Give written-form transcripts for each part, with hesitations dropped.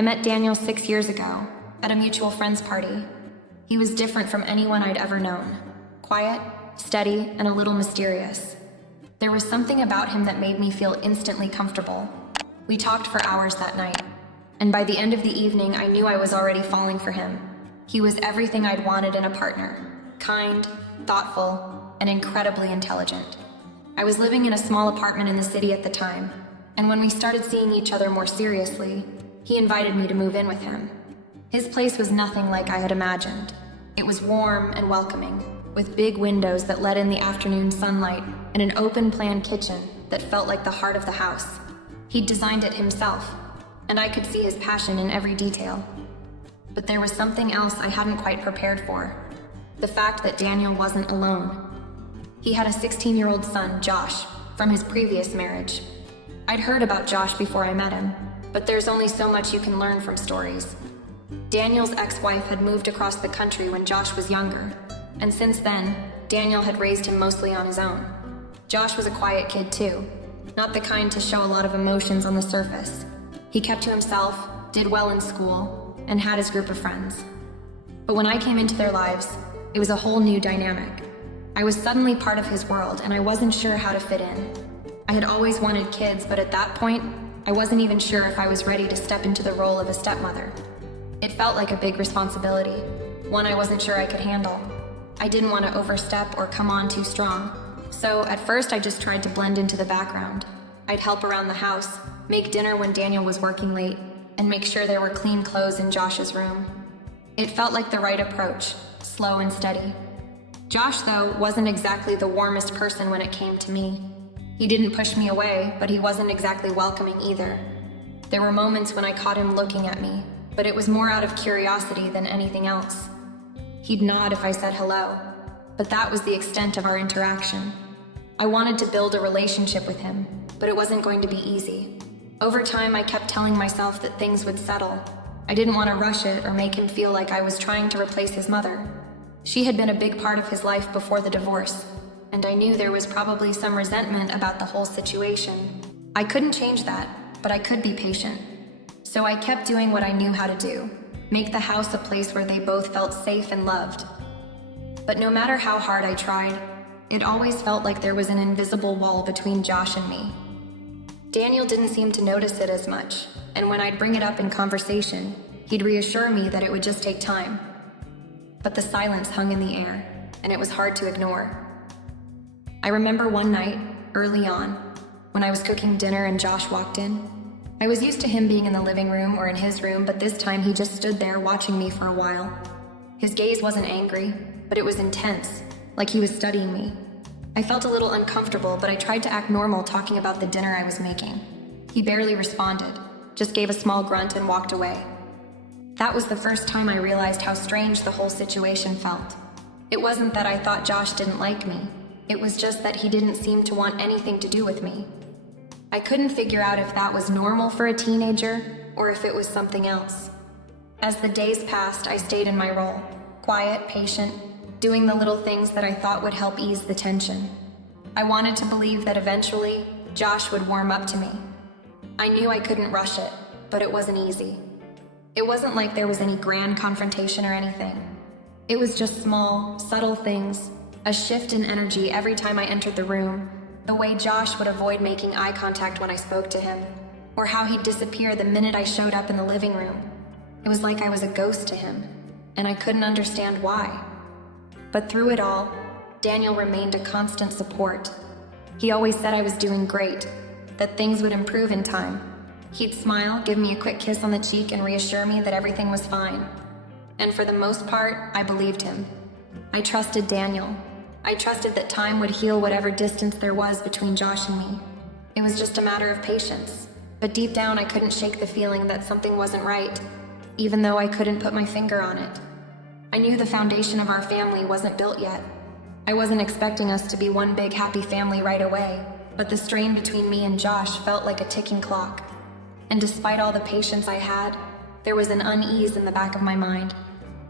I met Daniel 6 years ago at a mutual friend's party. He was different from anyone I'd ever known. Quiet, steady, and a little mysterious. There was something about him that made me feel instantly comfortable. We talked for hours that night, and by the end of the evening, I knew I was already falling for him. He was everything I'd wanted in a partner. Kind, thoughtful, and incredibly intelligent. I was living in a small apartment in the city at the time, and when we started seeing each other more seriously, he invited me to move in with him. His place was nothing like I had imagined. It was warm and welcoming, with big windows that let in the afternoon sunlight and an open-plan kitchen that felt like the heart of the house. He'd designed it himself, and I could see his passion in every detail. But there was something else I hadn't quite prepared for. The fact that Daniel wasn't alone. He had a 16-year-old son, Josh, from his previous marriage. I'd heard about Josh before I met him, but there's only so much you can learn from stories. Daniel's ex-wife had moved across the country when Josh was younger, and since then, Daniel had raised him mostly on his own. Josh was a quiet kid too, not the kind to show a lot of emotions on the surface. He kept to himself, did well in school, and had his group of friends. But when I came into their lives, it was a whole new dynamic. I was suddenly part of his world, and I wasn't sure how to fit in. I had always wanted kids, but at that point, I wasn't even sure if I was ready to step into the role of a stepmother. It felt like a big responsibility, one I wasn't sure I could handle. I didn't want to overstep or come on too strong, so at first I just tried to blend into the background. I'd help around the house, make dinner when Daniel was working late, and make sure there were clean clothes in Josh's room. It felt like the right approach, slow and steady. Josh, though, wasn't exactly the warmest person when it came to me. He didn't push me away, but he wasn't exactly welcoming either. There were moments when I caught him looking at me, but it was more out of curiosity than anything else. He'd nod if I said hello, but that was the extent of our interaction. I wanted to build a relationship with him, but it wasn't going to be easy. Over time, I kept telling myself that things would settle. I didn't want to rush it or make him feel like I was trying to replace his mother. She had been a big part of his life before the divorce, and I knew there was probably some resentment about the whole situation. I couldn't change that, but I could be patient. So I kept doing what I knew how to do, make the house a place where they both felt safe and loved. But no matter how hard I tried, it always felt like there was an invisible wall between Josh and me. Daniel didn't seem to notice it as much, and when I'd bring it up in conversation, he'd reassure me that it would just take time. But the silence hung in the air, and it was hard to ignore. I remember one night, early on, when I was cooking dinner and Josh walked in. I was used to him being in the living room or in his room, but this time he just stood there watching me for a while. His gaze wasn't angry, but it was intense, like he was studying me. I felt a little uncomfortable, but I tried to act normal talking about the dinner I was making. He barely responded, just gave a small grunt and walked away. That was the first time I realized how strange the whole situation felt. It wasn't that I thought Josh didn't like me. It was just that he didn't seem to want anything to do with me. I couldn't figure out if that was normal for a teenager or if it was something else. As the days passed, I stayed in my role, quiet, patient, doing the little things that I thought would help ease the tension. I wanted to believe that eventually, Josh would warm up to me. I knew I couldn't rush it, but it wasn't easy. It wasn't like there was any grand confrontation or anything. It was just small, subtle things, a shift in energy every time I entered the room, the way Josh would avoid making eye contact when I spoke to him, or how he'd disappear the minute I showed up in the living room. It was like I was a ghost to him, and I couldn't understand why. But through it all, Daniel remained a constant support. He always said I was doing great, that things would improve in time. He'd smile, give me a quick kiss on the cheek, and reassure me that everything was fine. And for the most part, I believed him. I trusted Daniel. I trusted that time would heal whatever distance there was between Josh and me. It was just a matter of patience. But deep down, I couldn't shake the feeling that something wasn't right, even though I couldn't put my finger on it. I knew the foundation of our family wasn't built yet. I wasn't expecting us to be one big happy family right away, but the strain between me and Josh felt like a ticking clock. And despite all the patience I had, there was an unease in the back of my mind,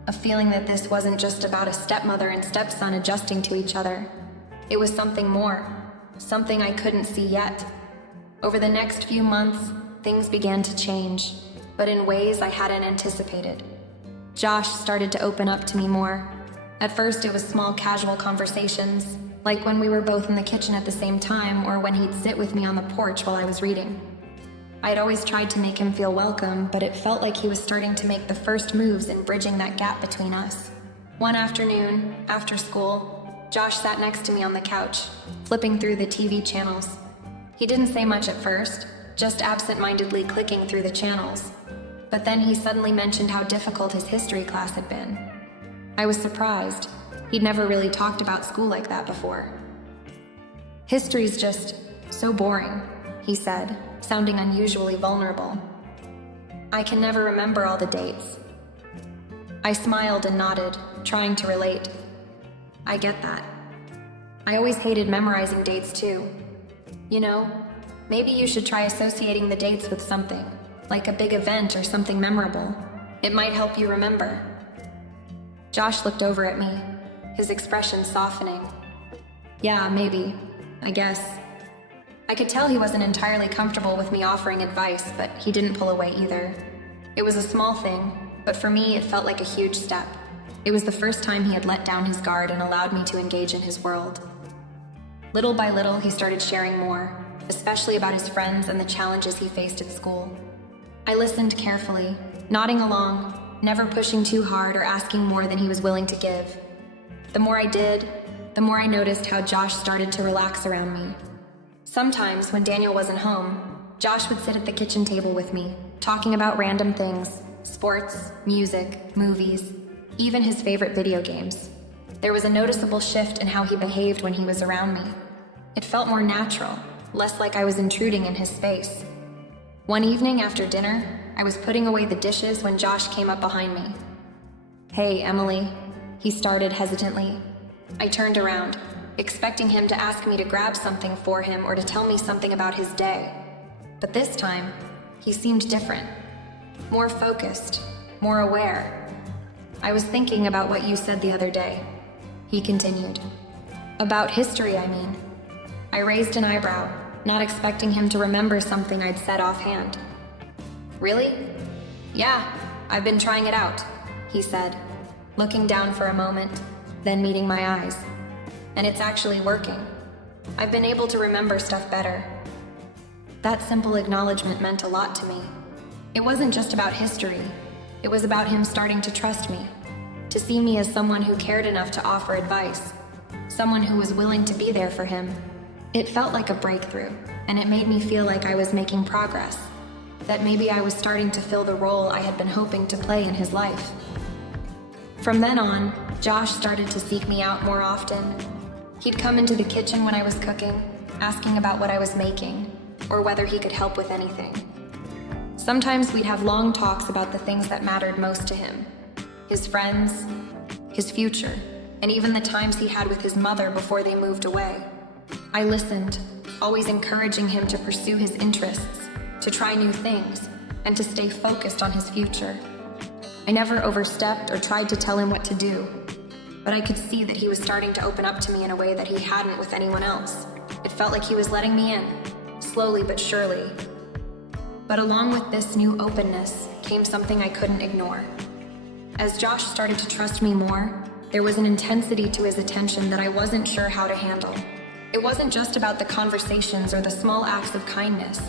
a feeling that this wasn't just about a stepmother and stepson adjusting to each other. It was something more, something I couldn't see yet. Over the next few months, things began to change, but in ways I hadn't anticipated. Josh started to open up to me more. At first, it was small, casual conversations, like when we were both in the kitchen at the same time or when he'd sit with me on the porch while I was reading. I had always tried to make him feel welcome, but it felt like he was starting to make the first moves in bridging that gap between us. One afternoon, after school, Josh sat next to me on the couch, flipping through the TV channels. He didn't say much at first, just absent-mindedly clicking through the channels. But then he suddenly mentioned how difficult his history class had been. I was surprised. He'd never really talked about school like that before. "History's just so boring," he said, sounding unusually vulnerable. "I can never remember all the dates." I smiled and nodded, trying to relate. "I get that. I always hated memorizing dates too. You know, maybe you should try associating the dates with something, like a big event or something memorable. It might help you remember." Josh looked over at me, his expression softening. "Yeah, maybe. I guess." I could tell he wasn't entirely comfortable with me offering advice, but he didn't pull away either. It was a small thing, but for me it felt like a huge step. It was the first time he had let down his guard and allowed me to engage in his world. Little by little, he started sharing more, especially about his friends and the challenges he faced at school. I listened carefully, nodding along, never pushing too hard or asking more than he was willing to give. The more I did, the more I noticed how Josh started to relax around me. Sometimes, when Daniel wasn't home, Josh would sit at the kitchen table with me, talking about random things, sports, music, movies, even his favorite video games. There was a noticeable shift in how he behaved when he was around me. It felt more natural, less like I was intruding in his space. One evening after dinner, I was putting away the dishes when Josh came up behind me. "Hey, Emily," he started hesitantly. I turned around, expecting him to ask me to grab something for him or to tell me something about his day. But this time, he seemed different, more focused, more aware. "I was thinking about what you said the other day," he continued. "About history, I mean." I raised an eyebrow, not expecting him to remember something I'd said offhand. "Really?" "Yeah, I've been trying it out," he said, looking down for a moment, then meeting my eyes. "And it's actually working. I've been able to remember stuff better." That simple acknowledgement meant a lot to me. It wasn't just about history. It was about him starting to trust me, to see me as someone who cared enough to offer advice, someone who was willing to be there for him. It felt like a breakthrough, and it made me feel like I was making progress, that maybe I was starting to fill the role I had been hoping to play in his life. From then on, Josh started to seek me out more often. He'd come into the kitchen when I was cooking, asking about what I was making, or whether he could help with anything. Sometimes we'd have long talks about the things that mattered most to him, his friends, his future, and even the times he had with his mother before they moved away. I listened, always encouraging him to pursue his interests, to try new things, and to stay focused on his future. I never overstepped or tried to tell him what to do, but I could see that he was starting to open up to me in a way that he hadn't with anyone else. It felt like he was letting me in, slowly but surely. But along with this new openness came something I couldn't ignore. As Josh started to trust me more, there was an intensity to his attention that I wasn't sure how to handle. It wasn't just about the conversations or the small acts of kindness.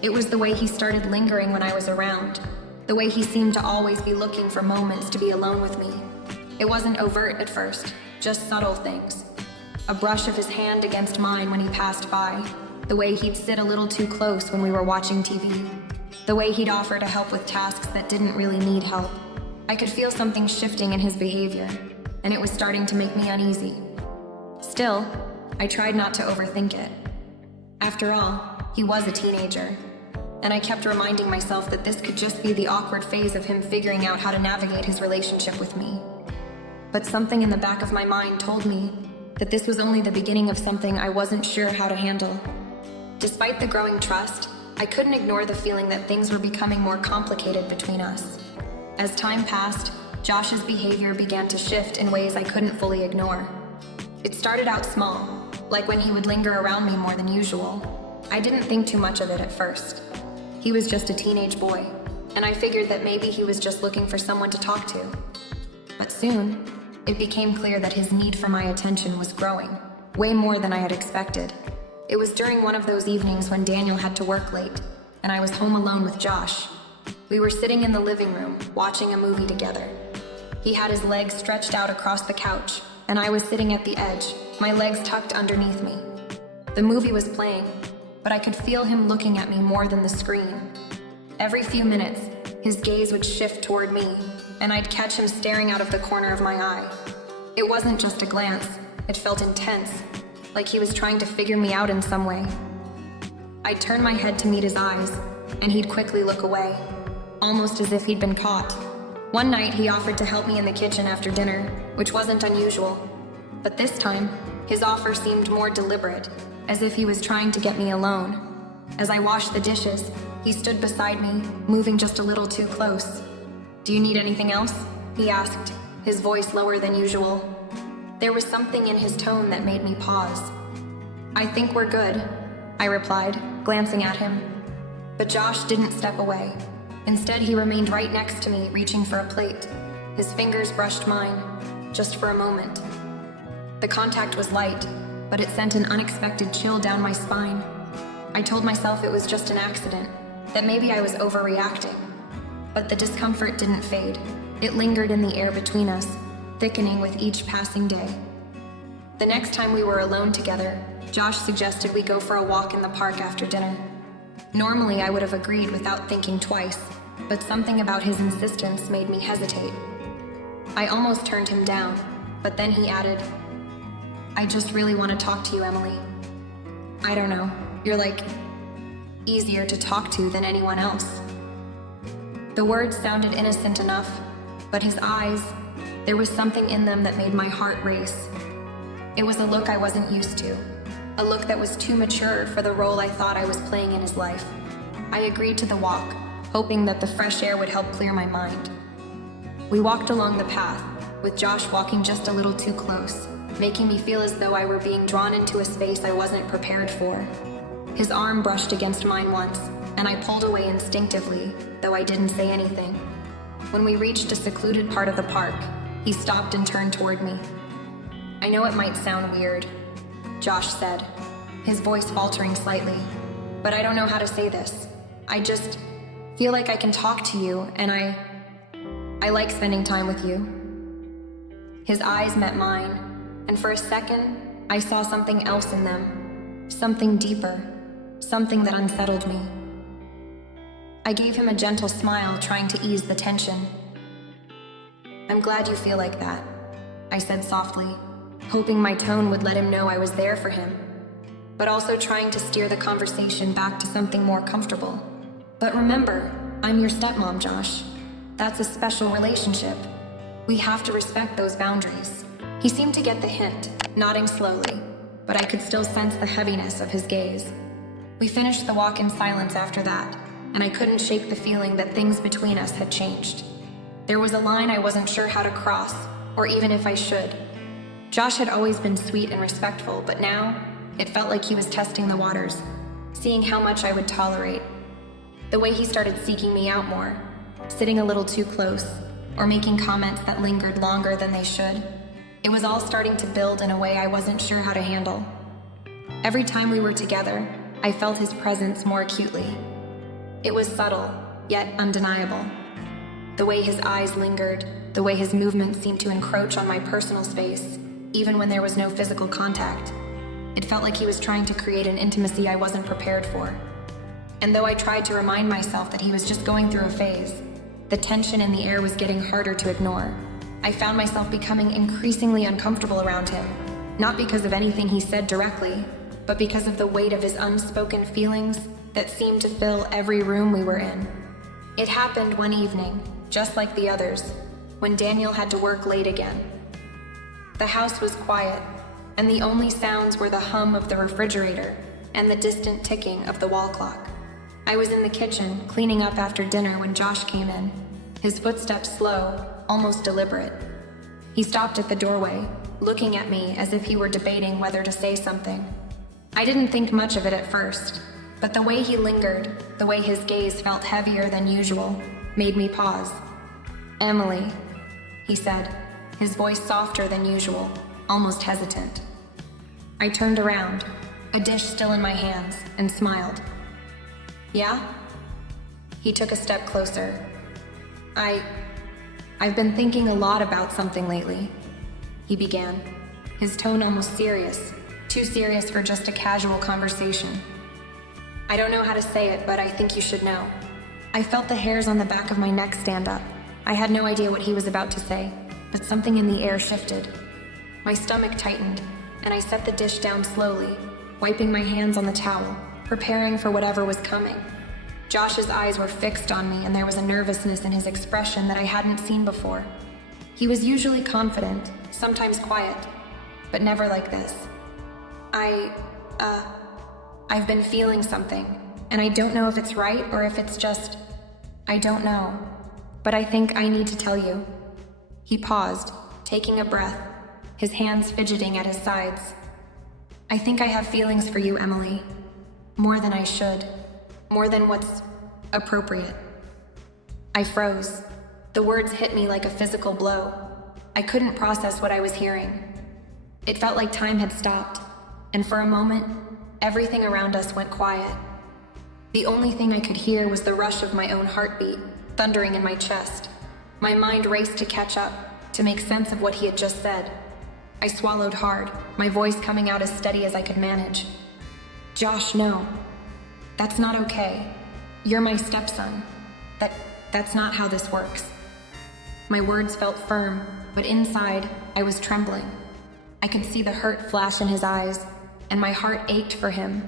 It was the way he started lingering when I was around, the way he seemed to always be looking for moments to be alone with me. It wasn't overt at first, just subtle things. A brush of his hand against mine when he passed by, the way he'd sit a little too close when we were watching TV, the way he'd offer to help with tasks that didn't really need help. I could feel something shifting in his behavior, and it was starting to make me uneasy. Still, I tried not to overthink it. After all, he was a teenager, and I kept reminding myself that this could just be the awkward phase of him figuring out how to navigate his relationship with me. But something in the back of my mind told me that this was only the beginning of something I wasn't sure how to handle. Despite the growing trust, I couldn't ignore the feeling that things were becoming more complicated between us. As time passed, Josh's behavior began to shift in ways I couldn't fully ignore. It started out small, like when he would linger around me more than usual. I didn't think too much of it at first. He was just a teenage boy. and I figured that maybe he was just looking for someone to talk to. But soon, it became clear that his need for my attention was growing, way more than I had expected. It was during one of those evenings when Daniel had to work late, and I was home alone with Josh. We were sitting in the living room, watching a movie together. He had his legs stretched out across the couch, and I was sitting at the edge, my legs tucked underneath me. The movie was playing, but I could feel him looking at me more than the screen. Every few minutes, his gaze would shift toward me, and I'd catch him staring out of the corner of my eye. It wasn't just a glance, it felt intense, like he was trying to figure me out in some way. I'd turn my head to meet his eyes, and he'd quickly look away, almost as if he'd been caught. One night, he offered to help me in the kitchen after dinner, which wasn't unusual. But this time, his offer seemed more deliberate, as if he was trying to get me alone. As I washed the dishes, he stood beside me, moving just a little too close. "Do you need anything else?" he asked, his voice lower than usual. There was something in his tone that made me pause. "I think we're good," I replied, glancing at him. But Josh didn't step away. Instead, he remained right next to me, reaching for a plate. His fingers brushed mine, just for a moment. The contact was light, but it sent an unexpected chill down my spine. I told myself it was just an accident, that maybe I was overreacting. But the discomfort didn't fade. It lingered in the air between us, thickening with each passing day. The next time we were alone together, Josh suggested we go for a walk in the park after dinner. Normally, I would have agreed without thinking twice, but something about his insistence made me hesitate. I almost turned him down, but then he added, "I just really want to talk to you, Emily. I don't know, you're like easier to talk to than anyone else." The words sounded innocent enough, but his eyes, there was something in them that made my heart race. It was a look I wasn't used to, a look that was too mature for the role I thought I was playing in his life. I agreed to the walk, hoping that the fresh air would help clear my mind. We walked along the path, with Josh walking just a little too close, making me feel as though I were being drawn into a space I wasn't prepared for. His arm brushed against mine once, and I pulled away instinctively, though I didn't say anything. When we reached a secluded part of the park, he stopped and turned toward me. "I know it might sound weird," Josh said, his voice faltering slightly, "but I don't know how to say this. I just feel like I can talk to you, and I like spending time with you." His eyes met mine, and for a second, I saw something else in them, something deeper, something that unsettled me. I gave him a gentle smile, trying to ease the tension. "I'm glad you feel like that," I said softly, hoping my tone would let him know I was there for him, but also trying to steer the conversation back to something more comfortable. "But remember, I'm your stepmom, Josh. That's a special relationship. We have to respect those boundaries." He seemed to get the hint, nodding slowly, but I could still sense the heaviness of his gaze. We finished the walk in silence after that, and I couldn't shake the feeling that things between us had changed. There was a line I wasn't sure how to cross, or even if I should. Josh had always been sweet and respectful, but now, it felt like he was testing the waters, seeing how much I would tolerate. The way he started seeking me out more, sitting a little too close, or making comments that lingered longer than they should, it was all starting to build in a way I wasn't sure how to handle. Every time we were together, I felt his presence more acutely. It was subtle, yet undeniable. The way his eyes lingered, the way his movements seemed to encroach on my personal space, even when there was no physical contact. It felt like he was trying to create an intimacy I wasn't prepared for. And though I tried to remind myself that he was just going through a phase, the tension in the air was getting harder to ignore. I found myself becoming increasingly uncomfortable around him, not because of anything he said directly, but because of the weight of his unspoken feelings that seemed to fill every room we were in. It happened one evening, just like the others, when Daniel had to work late again. The house was quiet, and the only sounds were the hum of the refrigerator and the distant ticking of the wall clock. I was in the kitchen, cleaning up after dinner when Josh came in, his footsteps slow, almost deliberate. He stopped at the doorway, looking at me as if he were debating whether to say something. I didn't think much of it at first, but the way he lingered, the way his gaze felt heavier than usual, made me pause. "Emily," he said, his voice softer than usual, almost hesitant. I turned around, a dish still in my hands, and smiled. "Yeah?" He took a step closer. I've been thinking a lot about something lately," he began, his tone almost serious, too serious for just a casual conversation. "I don't know how to say it, but I think you should know." I felt the hairs on the back of my neck stand up. I had no idea what he was about to say, but something in the air shifted. My stomach tightened, and I set the dish down slowly, wiping my hands on the towel, preparing for whatever was coming. Josh's eyes were fixed on me, and there was a nervousness in his expression that I hadn't seen before. He was usually confident, sometimes quiet, but never like this. I've been feeling something, and I don't know if it's right or if it's just, I don't know, but I think I need to tell you." He paused, taking a breath, his hands fidgeting at his sides. "I think I have feelings for you, Emily. More than I should. More than what's appropriate." I froze. The words hit me like a physical blow. I couldn't process what I was hearing. It felt like time had stopped, and for a moment, everything around us went quiet. The only thing I could hear was the rush of my own heartbeat, thundering in my chest. My mind raced to catch up, to make sense of what he had just said. I swallowed hard, my voice coming out as steady as I could manage. "Josh, no. That's not okay. You're my stepson. That's not how this works." My words felt firm, but inside, I was trembling. I could see the hurt flash in his eyes, and my heart ached for him,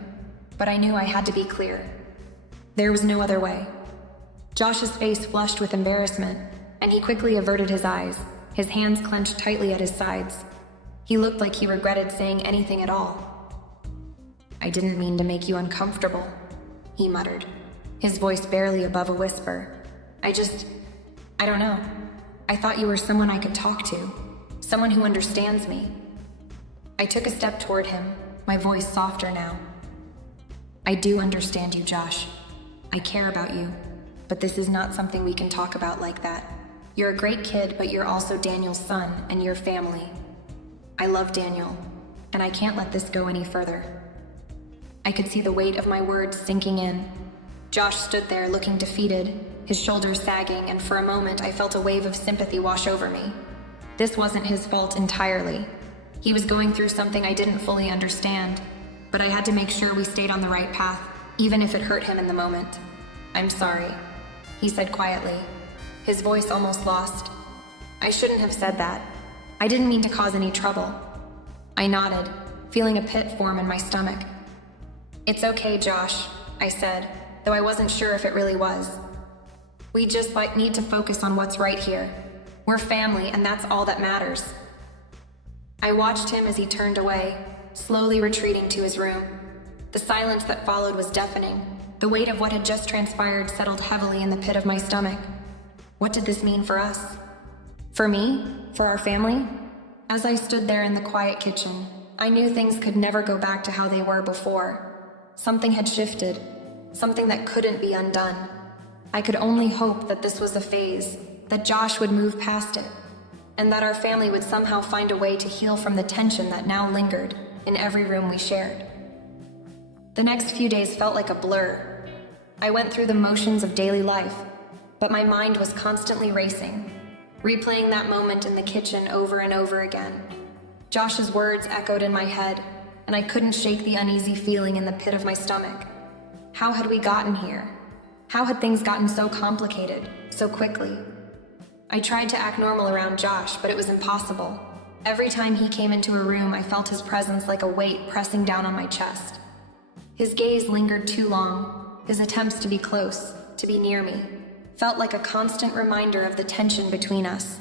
but I knew I had to be clear. There was no other way. Josh's face flushed with embarrassment, and he quickly averted his eyes, his hands clenched tightly at his sides. He looked like he regretted saying anything at all. "I didn't mean to make you uncomfortable," he muttered, his voice barely above a whisper. I don't know. I thought you were someone I could talk to, someone who understands me." I took a step toward him, my voice softer now. "I do understand you, Josh. I care about you, but this is not something we can talk about like that. You're a great kid, but you're also Daniel's son and your family. I love Daniel, and I can't let this go any further." I could see the weight of my words sinking in. Josh stood there looking defeated, his shoulders sagging, and for a moment I felt a wave of sympathy wash over me. This wasn't his fault entirely. He was going through something I didn't fully understand, but I had to make sure we stayed on the right path, even if it hurt him in the moment. "I'm sorry," he said quietly, his voice almost lost. "I shouldn't have said that. I didn't mean to cause any trouble." I nodded, feeling a pit form in my stomach. "It's okay, Josh," I said, though I wasn't sure if it really was. "We just need to focus on what's right here. We're family, and that's all that matters." I watched him as he turned away, slowly retreating to his room. The silence that followed was deafening. The weight of what had just transpired settled heavily in the pit of my stomach. What did this mean for us? For me? For our family? As I stood there in the quiet kitchen, I knew things could never go back to how they were before. Something had shifted, something that couldn't be undone. I could only hope that this was a phase, that Josh would move past it, and that our family would somehow find a way to heal from the tension that now lingered in every room we shared. The next few days felt like a blur. I went through the motions of daily life, but my mind was constantly racing, replaying that moment in the kitchen over and over again. Josh's words echoed in my head, and I couldn't shake the uneasy feeling in the pit of my stomach. How had we gotten here? How had things gotten so complicated, so quickly? I tried to act normal around Josh, but it was impossible. Every time he came into a room, I felt his presence like a weight pressing down on my chest. His gaze lingered too long. His attempts to be close, to be near me, felt like a constant reminder of the tension between us.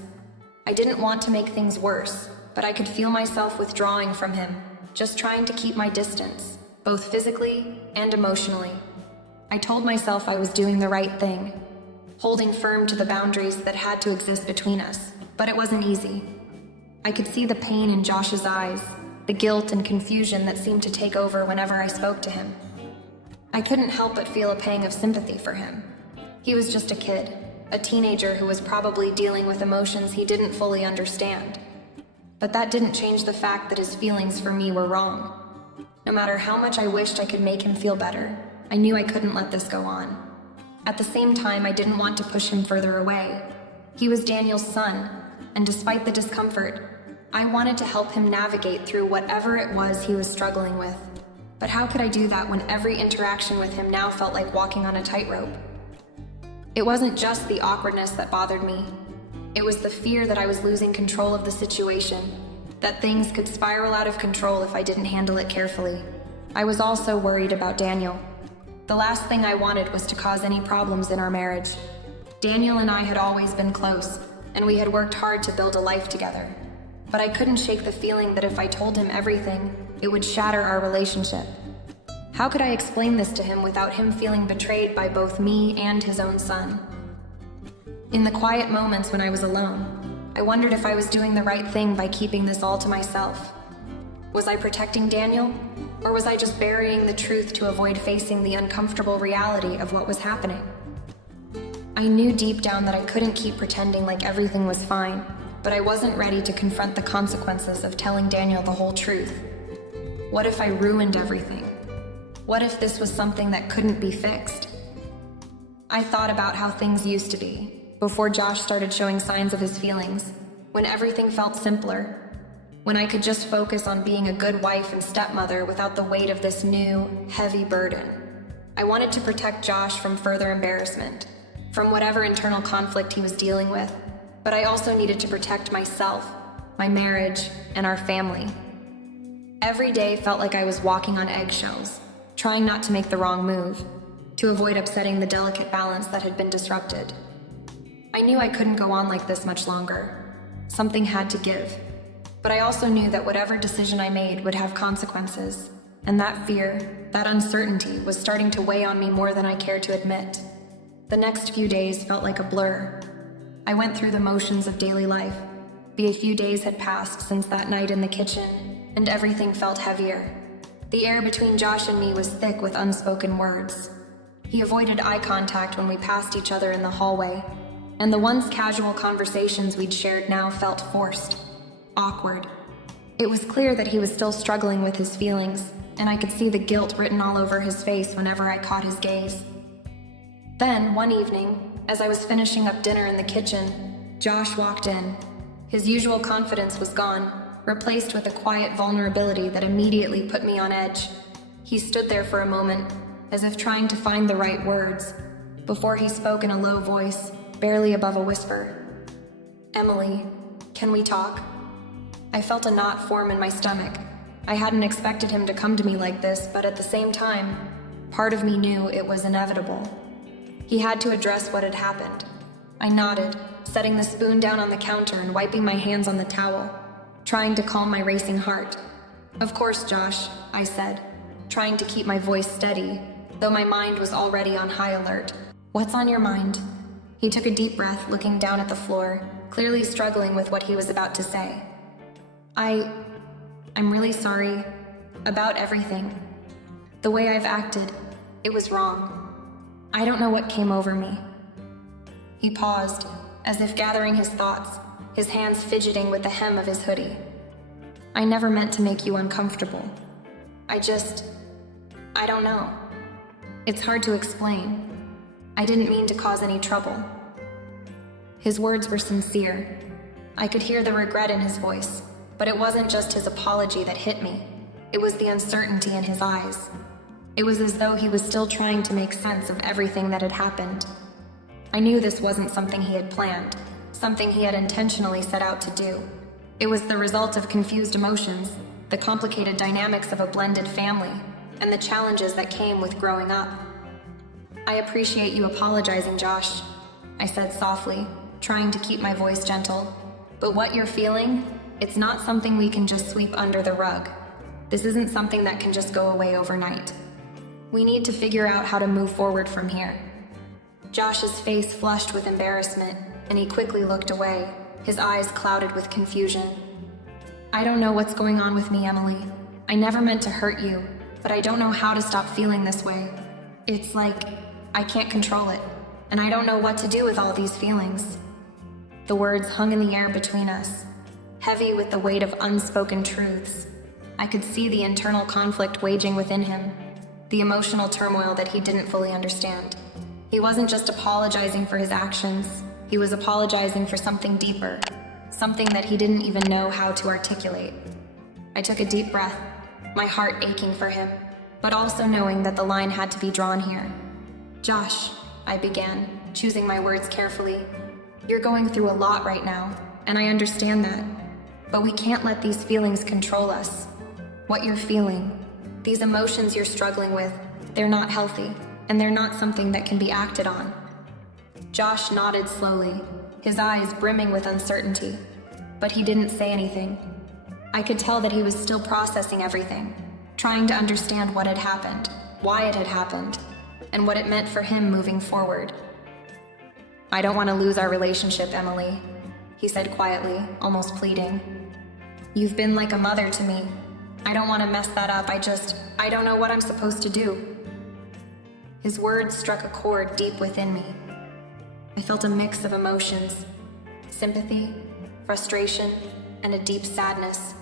I didn't want to make things worse, but I could feel myself withdrawing from him, just trying to keep my distance, both physically and emotionally. I told myself I was doing the right thing, holding firm to the boundaries that had to exist between us, but it wasn't easy. I could see the pain in Josh's eyes, the guilt and confusion that seemed to take over whenever I spoke to him. I couldn't help but feel a pang of sympathy for him. He was just a kid, a teenager who was probably dealing with emotions he didn't fully understand. But that didn't change the fact that his feelings for me were wrong. No matter how much I wished I could make him feel better, I knew I couldn't let this go on. At the same time, I didn't want to push him further away. He was Daniel's son, and despite the discomfort, I wanted to help him navigate through whatever it was he was struggling with. But how could I do that when every interaction with him now felt like walking on a tightrope? It wasn't just the awkwardness that bothered me. It was the fear that I was losing control of the situation, that things could spiral out of control if I didn't handle it carefully. I was also worried about Daniel. The last thing I wanted was to cause any problems in our marriage. Daniel and I had always been close, and we had worked hard to build a life together. But I couldn't shake the feeling that if I told him everything, it would shatter our relationship. How could I explain this to him without him feeling betrayed by both me and his own son? In the quiet moments when I was alone, I wondered if I was doing the right thing by keeping this all to myself. Was I protecting Daniel, or was I just burying the truth to avoid facing the uncomfortable reality of what was happening? I knew deep down that I couldn't keep pretending like everything was fine, but I wasn't ready to confront the consequences of telling Daniel the whole truth. What if I ruined everything? What if this was something that couldn't be fixed? I thought about how things used to be, before Josh started showing signs of his feelings, when everything felt simpler, when I could just focus on being a good wife and stepmother without the weight of this new, heavy burden. I wanted to protect Josh from further embarrassment, from whatever internal conflict he was dealing with, but I also needed to protect myself, my marriage, and our family. Every day felt like I was walking on eggshells, trying not to make the wrong move, to avoid upsetting the delicate balance that had been disrupted. I knew I couldn't go on like this much longer. Something had to give. But I also knew that whatever decision I made would have consequences, and that fear, that uncertainty, was starting to weigh on me more than I cared to admit. The next few days felt like a blur. I went through the motions of daily life. A few days had passed since that night in the kitchen, and everything felt heavier. The air between Josh and me was thick with unspoken words. He avoided eye contact when we passed each other in the hallway, and the once casual conversations we'd shared now felt forced, awkward. It was clear that he was still struggling with his feelings, and I could see the guilt written all over his face whenever I caught his gaze. Then, one evening, as I was finishing up dinner in the kitchen, Josh walked in. His usual confidence was gone, replaced with a quiet vulnerability that immediately put me on edge. He stood there for a moment, as if trying to find the right words, before he spoke in a low voice, barely above a whisper. "Emily, can we talk?" I felt a knot form in my stomach. I hadn't expected him to come to me like this, but at the same time, part of me knew it was inevitable. He had to address what had happened. I nodded, setting the spoon down on the counter and wiping my hands on the towel, trying to calm my racing heart. "Of course, Josh," I said, trying to keep my voice steady, though my mind was already on high alert. "What's on your mind?" He took a deep breath, looking down at the floor, clearly struggling with what he was about to say. I'm really sorry about everything. The way I've acted, it was wrong. I don't know what came over me." He paused, as if gathering his thoughts, his hands fidgeting with the hem of his hoodie. "I never meant to make you uncomfortable. I don't know. It's hard to explain. I didn't mean to cause any trouble." His words were sincere. I could hear the regret in his voice, but it wasn't just his apology that hit me. It was the uncertainty in his eyes. It was as though he was still trying to make sense of everything that had happened. I knew this wasn't something he had planned, something he had intentionally set out to do. It was the result of confused emotions, the complicated dynamics of a blended family, and the challenges that came with growing up. "I appreciate you apologizing, Josh," I said softly, trying to keep my voice gentle. "But what you're feeling, it's not something we can just sweep under the rug. This isn't something that can just go away overnight. We need to figure out how to move forward from here." Josh's face flushed with embarrassment, and he quickly looked away, his eyes clouded with confusion. "I don't know what's going on with me, Emily. I never meant to hurt you, but I don't know how to stop feeling this way. It's like I can't control it." and I don't know what to do with all these feelings." The words hung in the air between us, heavy with the weight of unspoken truths. I could see the internal conflict waging within him, the emotional turmoil that he didn't fully understand. He wasn't just apologizing for his actions, he was apologizing for something deeper, something that he didn't even know how to articulate. I took a deep breath, my heart aching for him, but also knowing that the line had to be drawn here. "Josh," I began, choosing my words carefully, "you're going through a lot right now, and I understand that. But we can't let these feelings control us. What you're feeling, these emotions you're struggling with, they're not healthy, and they're not something that can be acted on." Josh nodded slowly, his eyes brimming with uncertainty, but he didn't say anything. I could tell that he was still processing everything, trying to understand what had happened, why it had happened, and what it meant for him moving forward. "I don't want to lose our relationship, Emily," he said quietly, almost pleading. "You've been like a mother to me. I don't want to mess that up. I don't know what I'm supposed to do." His words struck a chord deep within me. I felt a mix of emotions, sympathy, frustration, and a deep sadness.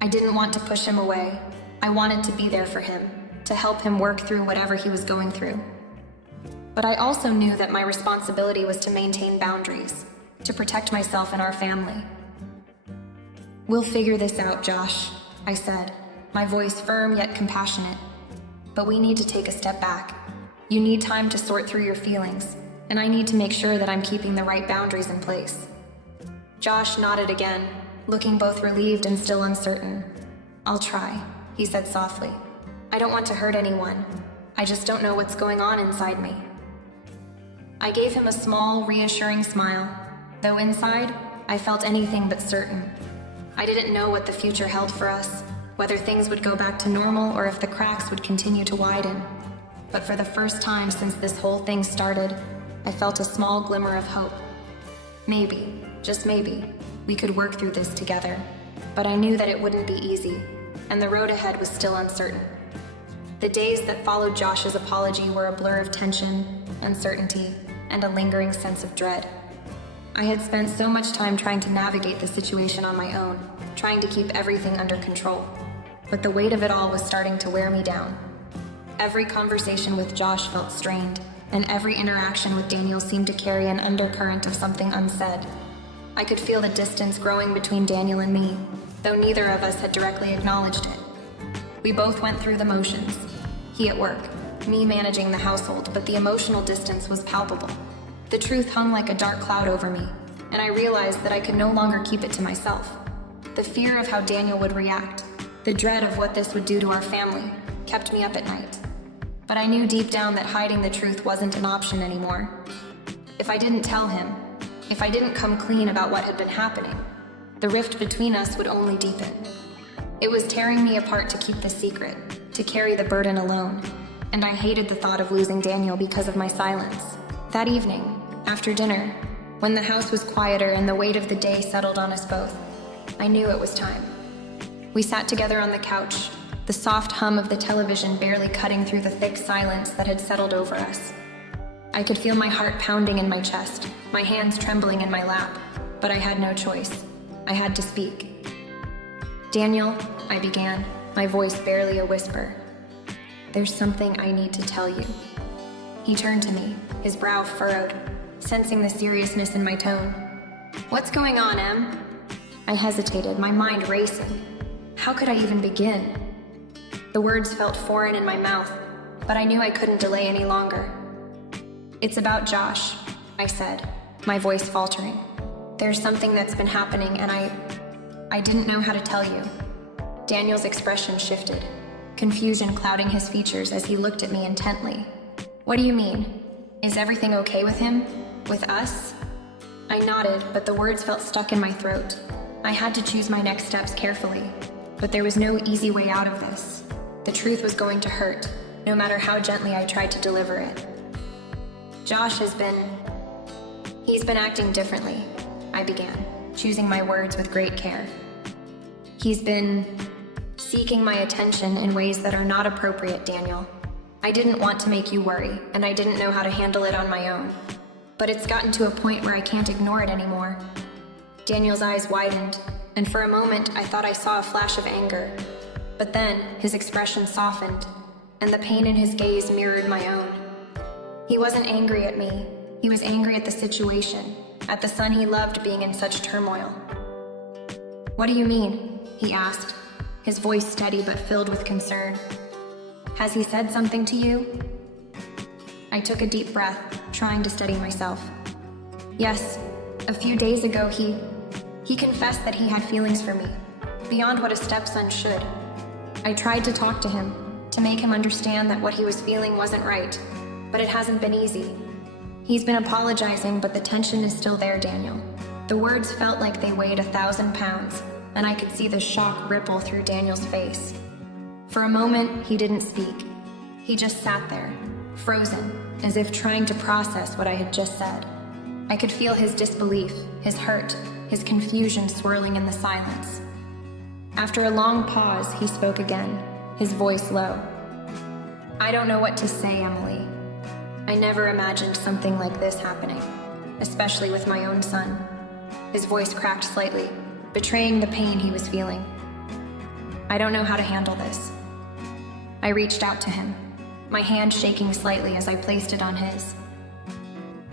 I didn't want to push him away. I wanted to be there for him, to help him work through whatever he was going through. But I also knew that my responsibility was to maintain boundaries, to protect myself and our family. "We'll figure this out, Josh," I said, my voice firm yet compassionate. "But we need to take a step back. You need time to sort through your feelings, and I need to make sure that I'm keeping the right boundaries in place." Josh nodded again, looking both relieved and still uncertain. "I'll try," he said softly. "I don't want to hurt anyone. I just don't know what's going on inside me." I gave him a small, reassuring smile, though inside, I felt anything but certain. I didn't know what the future held for us, whether things would go back to normal or if the cracks would continue to widen. But for the first time since this whole thing started, I felt a small glimmer of hope. Maybe, just maybe, we could work through this together. But I knew that it wouldn't be easy, and the road ahead was still uncertain. The days that followed Josh's apology were a blur of tension, uncertainty, and a lingering sense of dread. I had spent so much time trying to navigate the situation on my own, trying to keep everything under control. But the weight of it all was starting to wear me down. Every conversation with Josh felt strained, and every interaction with Daniel seemed to carry an undercurrent of something unsaid. I could feel the distance growing between Daniel and me, though neither of us had directly acknowledged it. We both went through the motions. He at work, me managing the household, but the emotional distance was palpable. The truth hung like a dark cloud over me, and I realized that I could no longer keep it to myself. The fear of how Daniel would react, the dread of what this would do to our family, kept me up at night. But I knew deep down that hiding the truth wasn't an option anymore. If I didn't tell him, if I didn't come clean about what had been happening, the rift between us would only deepen. It was tearing me apart to keep the secret, to carry the burden alone, and I hated the thought of losing Daniel because of my silence. That evening, after dinner, when the house was quieter and the weight of the day settled on us both, I knew it was time. We sat together on the couch, the soft hum of the television barely cutting through the thick silence that had settled over us. I could feel my heart pounding in my chest, my hands trembling in my lap, but I had no choice. I had to speak. "Daniel," I began, my voice barely a whisper. "There's something I need to tell you." He turned to me, his brow furrowed, sensing the seriousness in my tone. "What's going on, Em?" I hesitated, my mind racing. How could I even begin? The words felt foreign in my mouth, but I knew I couldn't delay any longer. "It's about Josh," I said, my voice faltering. "There's something that's been happening, and I didn't know how to tell you." Daniel's expression shifted, confusion clouding his features as he looked at me intently. "What do you mean? Is everything okay with him? With us?" I nodded, but the words felt stuck in my throat. I had to choose my next steps carefully, but there was no easy way out of this. The truth was going to hurt, no matter how gently I tried to deliver it. "Josh he's been acting differently," I began, choosing my words with great care. "He's been seeking my attention in ways that are not appropriate, Daniel. I didn't want to make you worry, and I didn't know how to handle it on my own. But it's gotten to a point where I can't ignore it anymore. Daniel's eyes widened, and for a moment I thought I saw a flash of anger. But then, his expression softened, and the pain in his gaze mirrored my own. He wasn't angry at me. He was angry at the situation, at the son he loved being in such turmoil. "What do you mean?" he asked, his voice steady but filled with concern. "Has he said something to you?" I took a deep breath, trying to steady myself. "Yes, a few days ago he confessed that he had feelings for me, beyond what a stepson should. I tried to talk to him, to make him understand that what he was feeling wasn't right, but it hasn't been easy. He's been apologizing, but the tension is still there, Daniel." The words felt like they weighed 1,000 pounds, and I could see the shock ripple through Daniel's face. For a moment, he didn't speak. He just sat there, frozen, as if trying to process what I had just said. I could feel his disbelief, his hurt, his confusion swirling in the silence. After a long pause, he spoke again, his voice low. "I don't know what to say, Emily. I never imagined something like this happening, especially with my own son." His voice cracked slightly, betraying the pain he was feeling. "I don't know how to handle this." I reached out to him, my hand shaking slightly as I placed it on his.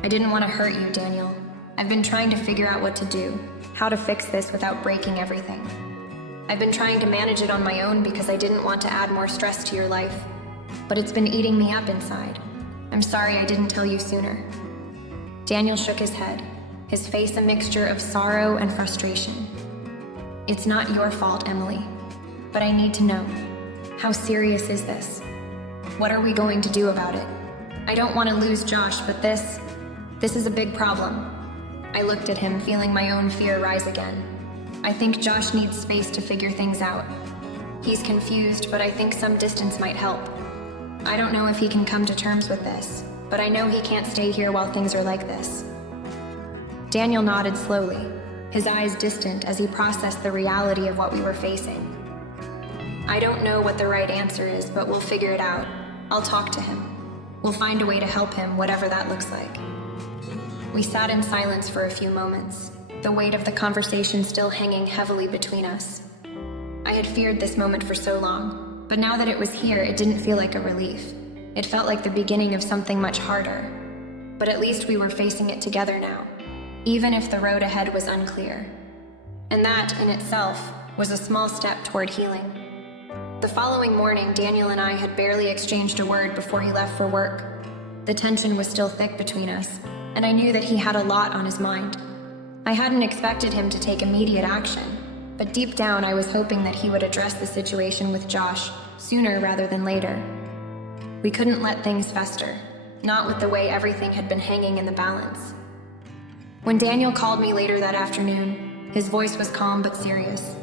"I didn't want to hurt you, Daniel. I've been trying to figure out what to do, how to fix this without breaking everything. I've been trying to manage it on my own because I didn't want to add more stress to your life, but it's been eating me up inside. I'm sorry I didn't tell you sooner." Daniel shook his head, his face a mixture of sorrow and frustration. "It's not your fault, Emily, but I need to know. How serious is this? What are we going to do about it? I don't want to lose Josh, but this is a big problem." I looked at him, feeling my own fear rise again. "I think Josh needs space to figure things out. He's confused, but I think some distance might help. I don't know if he can come to terms with this, but I know he can't stay here while things are like this." Daniel nodded slowly, his eyes distant as he processed the reality of what we were facing. "I don't know what the right answer is, but we'll figure it out. I'll talk to him. We'll find a way to help him, whatever that looks like." We sat in silence for a few moments, the weight of the conversation still hanging heavily between us. I had feared this moment for so long, but now that it was here, it didn't feel like a relief. It felt like the beginning of something much harder. But at least we were facing it together now, even if the road ahead was unclear. And that, in itself, was a small step toward healing. The following morning, Daniel and I had barely exchanged a word before he left for work. The tension was still thick between us, and I knew that he had a lot on his mind. I hadn't expected him to take immediate action, but deep down I was hoping that he would address the situation with Josh sooner rather than later. We couldn't let things fester, not with the way everything had been hanging in the balance. When Daniel called me later that afternoon, his voice was calm but serious.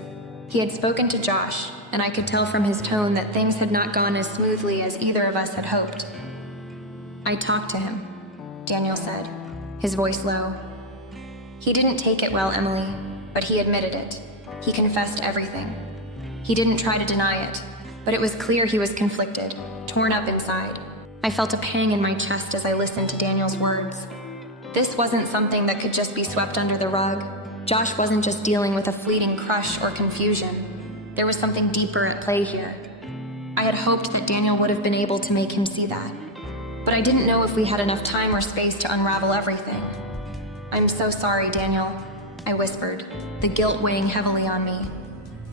He had spoken to Josh, and I could tell from his tone that things had not gone as smoothly as either of us had hoped. "I talked to him," Daniel said, his voice low. "He didn't take it well, Emily, but he admitted it. He confessed everything. He didn't try to deny it, but it was clear he was conflicted, torn up inside. I felt a pang in my chest as I listened to Daniel's words. This wasn't something that could just be swept under the rug. Josh wasn't just dealing with a fleeting crush or confusion. There was something deeper at play here. I had hoped that Daniel would have been able to make him see that, but I didn't know if we had enough time or space to unravel everything. "I'm so sorry, Daniel," I whispered, the guilt weighing heavily on me.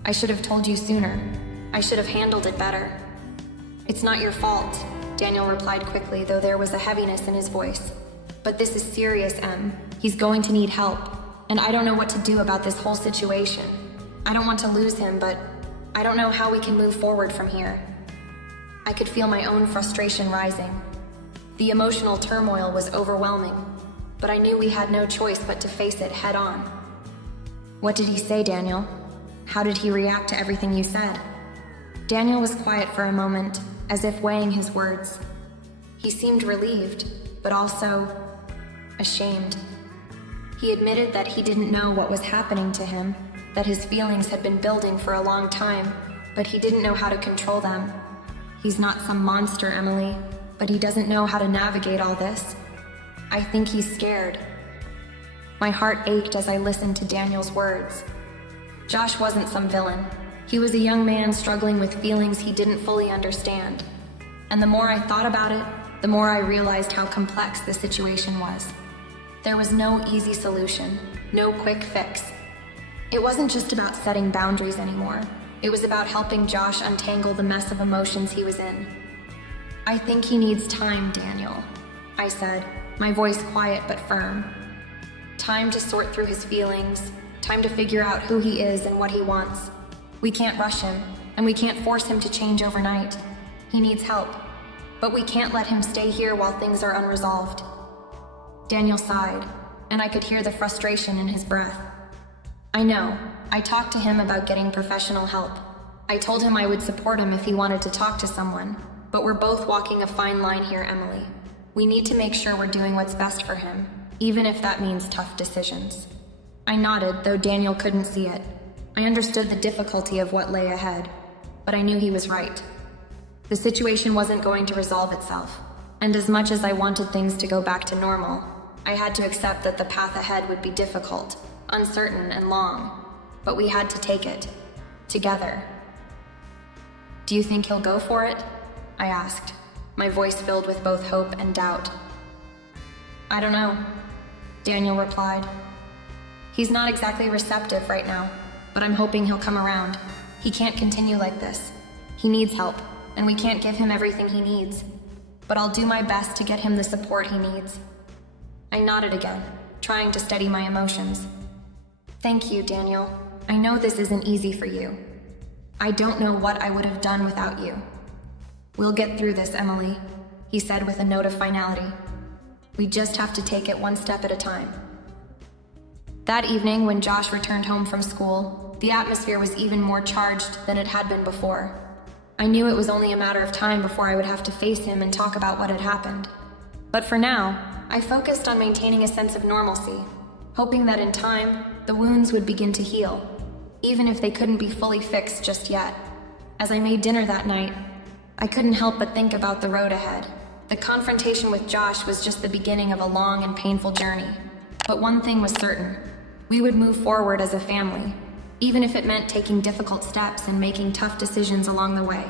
"I should have told you sooner. I should have handled it better." "It's not your fault," Daniel replied quickly, though there was a heaviness in his voice. "But this is serious, Em. He's going to need help, and I don't know what to do about this whole situation. I don't want to lose him, but I don't know how we can move forward from here." I could feel my own frustration rising. The emotional turmoil was overwhelming, but I knew we had no choice but to face it head on. "What did he say, Daniel? How did he react to everything you said?" Daniel was quiet for a moment, as if weighing his words. He seemed relieved, but also ashamed. He admitted that he didn't know what was happening to him, that his feelings had been building for a long time, but he didn't know how to control them. He's not some monster, Emily, but he doesn't know how to navigate all this. I think he's scared. My heart ached as I listened to Daniel's words. Josh wasn't some villain. He was a young man struggling with feelings he didn't fully understand. And the more I thought about it, the more I realized how complex the situation was. There was no easy solution, no quick fix. It wasn't just about setting boundaries anymore. It was about helping Josh untangle the mess of emotions he was in. I think he needs time, Daniel, I said, my voice quiet but firm. Time to sort through his feelings, time to figure out who he is and what he wants. We can't rush him, and we can't force him to change overnight. He needs help, but we can't let him stay here while things are unresolved. Daniel sighed, and I could hear the frustration in his breath. I know. I talked to him about getting professional help. I told him I would support him if he wanted to talk to someone, but we're both walking a fine line here, Emily. We need to make sure we're doing what's best for him, even if that means tough decisions. I nodded, though Daniel couldn't see it. I understood the difficulty of what lay ahead, but I knew he was right. The situation wasn't going to resolve itself, and as much as I wanted things to go back to normal, I had to accept that the path ahead would be difficult, uncertain, and long, but we had to take it, together. Do you think he'll go for it? I asked, my voice filled with both hope and doubt. I don't know, Daniel replied. He's not exactly receptive right now, but I'm hoping he'll come around. He can't continue like this. He needs help, and we can't give him everything he needs, but I'll do my best to get him the support he needs. I nodded again, trying to steady my emotions. Thank you, Daniel. I know this isn't easy for you. I don't know what I would have done without you. We'll get through this, Emily, he said with a note of finality. We just have to take it one step at a time. That evening, when Josh returned home from school, the atmosphere was even more charged than it had been before. I knew it was only a matter of time before I would have to face him and talk about what had happened. But for now, I focused on maintaining a sense of normalcy, hoping that in time, the wounds would begin to heal, even if they couldn't be fully fixed just yet. As I made dinner that night, I couldn't help but think about the road ahead. The confrontation with Josh was just the beginning of a long and painful journey. But one thing was certain. We would move forward as a family, even if it meant taking difficult steps and making tough decisions along the way.